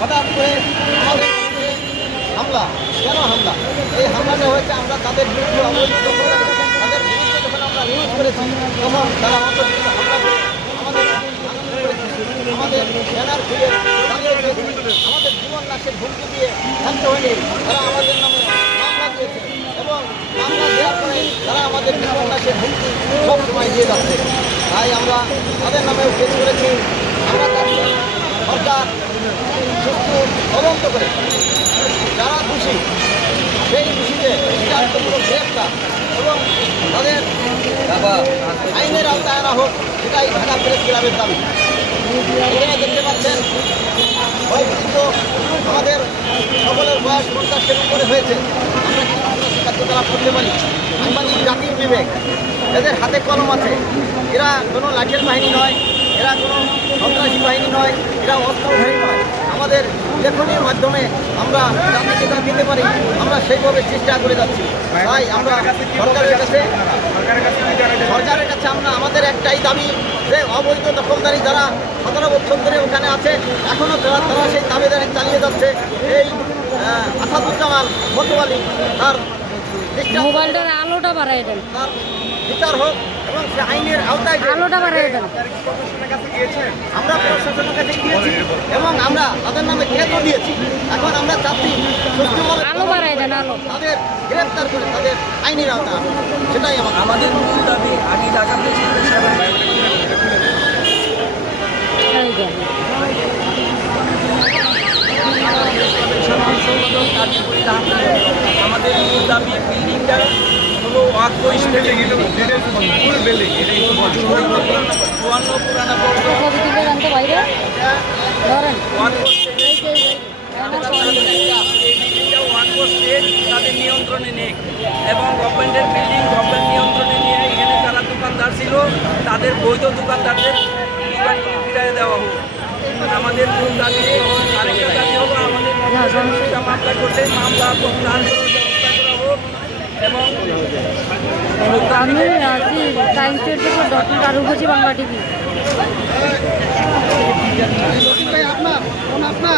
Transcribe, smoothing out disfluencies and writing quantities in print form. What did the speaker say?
হঠাৎ করে আমাদের উপরে হামলা, কেন হামলা? এই হামলাটা হয়েছে আমরা তাদের বিরুদ্ধে অবৈধ দখল, তাদের বিরুদ্ধে যখন আমরা নিউজ করেছি তখন তারা আমাদের বিরুদ্ধে হামলা করে আমাদের আমাদের ব্যানার খুলে দাঁড়িয়ে রয়েছে, আমাদের জীবন নাশের হুমকি দিয়ে শান্ত হয়নি। তারা আমাদের নামে মামলা দিয়েছে এবং মামলা দেওয়ার পরে তারা আমাদের জীবন নাশের হুমকি সব সময় দিয়ে যাচ্ছে। তাই আমরা তাদের নামেও কেস করেছি। আমরা চাচ্ছি সরকার সুষ্ঠু তদন্ত করে যারা দোষী সেই দোষীদের দৃষ্টান্তমূলক গ্রেফতার এবং তাদের আইনের আওতায় আনা হোক, সেটাই ঢাকা প্রেস ক্লাবের দাবি। এখানে দেখতে পাচ্ছেন বয়বৃদ্ধ আমাদের সকলের বয়স 50-এর উপরে হয়েছে। আমরা কি সাংবাদিক কার্যকলাপ করতে পারি? সাংবাদিক জাতির বিবেক, এদের হাতে কলম আছে। এরা কোনো লাঠের বাহিনী নয়, এরা কোনো সন্ত্রাসী বাহিনী নয়, এরা অস্ত্রধারী নয়। আমাদের লেখনীর মাধ্যমে আমরা জাতিকে যা দিতে পারি আমরা সেইভাবে চেষ্টা করে যাচ্ছি। তাই আমরা সরকারের কাছে আমরা আমাদের একটাই দাবি যে অবৈধ দখলদারি যারা 17 বছর ধরে ওখানে আছে এখনও তারা সেই দাবিদারি চালিয়ে যাচ্ছে। এই আসাদুজ্জামান মতোয়ালি তার মোবাইলটার আলোটা বাড়াই দেন, তার বিচার হোক এবং সে আইনের আওতায় আলোটা বাড়াই দেন। আমরা প্রশাসনের কাছে গিয়েছি এবং আমরা তাদের নামে কেসও দিয়েছি। এখন আমরা চাচ্ছি আলো বাড়াই দেন, আলো তাদের গ্রেফতার করে তাদের আইনের আওতা আনুন। সেটাই আমাদের মূল দাবি। আমি ঢাকা এই দেন। আমাদের মূল দাবি বিল্ডিংটা হলো ওয়াকফ স্টেটে পুরানো ছবি তুলে আনতে বাইরে ধরেন। তাদের নিয়ন্ত্রণে নেই এবং গভর্নমেন্টের বিল্ডিং গভর্নমেন্ট নিয়ন্ত্রণে নিয়ে এখানে যারা দোকানদার ছিল তাদের বৈধ দোকানদারদের দোকানগুলি ফিরিয়ে দেওয়া হোক। আমাদের মূল দাবি। আরেকটা দাবি হলো আমাদের মামলা করছে, মামলা প্রত্যাহার করার ব্যবস্থা করা হোক এবং আমি আছি টাইম স্টেট থেকে ডক্টর কারুভূষি বাংলা টিভি। আপনার